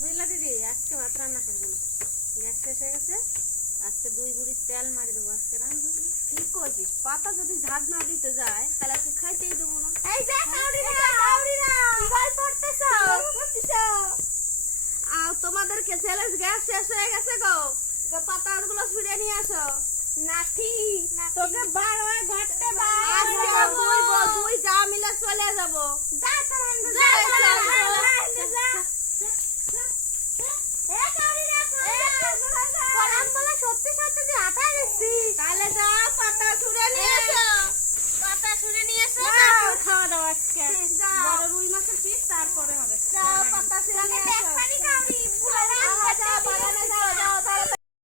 বুঝলা দিদি, আজকে ভাত রান্না করবো না, গ্যাস শেষ হয়ে গেছে। আজকে 2 বুড়ি তেল মারি দেবো, আজকে রান্না ঠিক করেছিস। পাতা যদি ঝাঁজ না দিতে যায় তাহলে আজকে খাইতেই দেবো না। এই যে তোমাদেরকে ছেলের গ্যাস শেষ হয়ে গেছে গো, পাতাগুলো ছুঁড়ে নিয়ে আসো। নাঠি তোকে বার হয়ে ঘরতে দুই যা মিলে চলে যাবো। সত্যি সত্যি যে আটা দিচ্ছি, তাহলে যা পাতা ছুঁড়ে নিয়ে এসো, পাতা ছুঁড়ে নিয়ে এসো, তারপর খাওয়া দাওয়া। আজকে বড় রুই মাছের পিস, তারপরে হবে। যাও পাতা ছুঁড়ে নিয়ে এসো।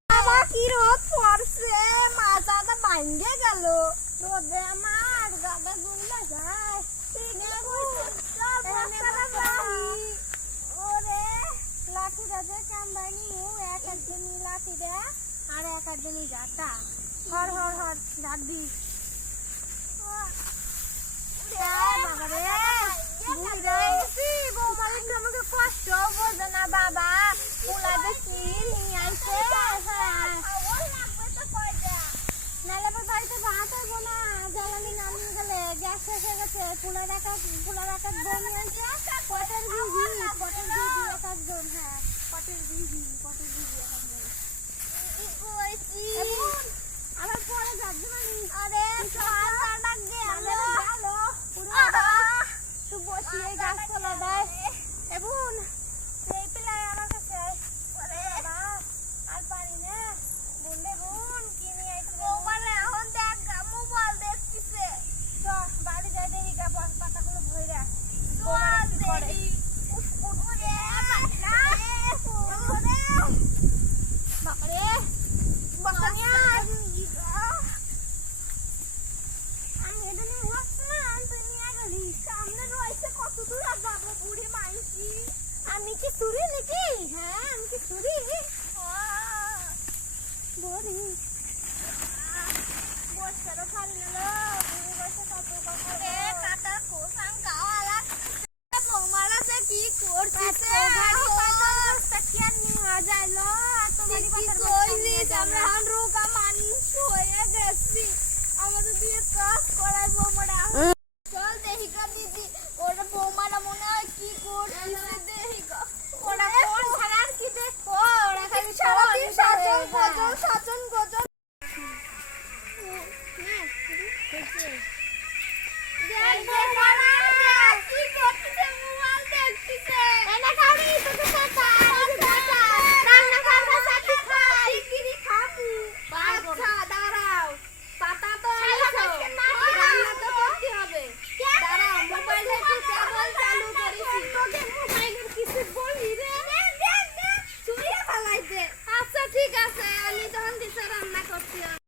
বাবা কি রোদ পড়ছে, মাথাটা ভাঙে গেল রোদে, আমার গাদা গুলা যায়। ওরে লাঠিটা যে কামবানি, এক একদিনই লাঠি দে আর এক একদিনই ঝাঁটা। হর হর হর ঝাঁট দি। আমাকে কষ্ট বোঝে না বাবা, পোলা দেখি নিয়ে আসে নাহলে বাড়িতে ভাত হইব না। জ্বালানি নামিয়ে গেলে গ্যাস শেষ হয়ে গেছে। পোলার এক এক বোন নিয়েছে, পটের বিহি এক একজন। হ্যাঁ পটের বিহি আবার পরে যাচ্ছে মানে। আরে তুই বসিয়ে গাছ চলে দেয় এবং সেই পিলাই আমার কাছে আর পারি না। বললে বোন কি নিয়ে আসবে, এখন দেখ মোবাইল দেখতেছে। বাড়ি যাই দেখি গা পাতাগুলো ভরে আমি কি চুরি নাকি? হ্যাঁ আমি কি চুরি বলি বসতে পারি না। কি করছিস? আমাদের দিয়ে কাজ করাই বৌমাটা। চল দেখি দিদি, ওটা বৌমাটা মনে হয় কি করছিস।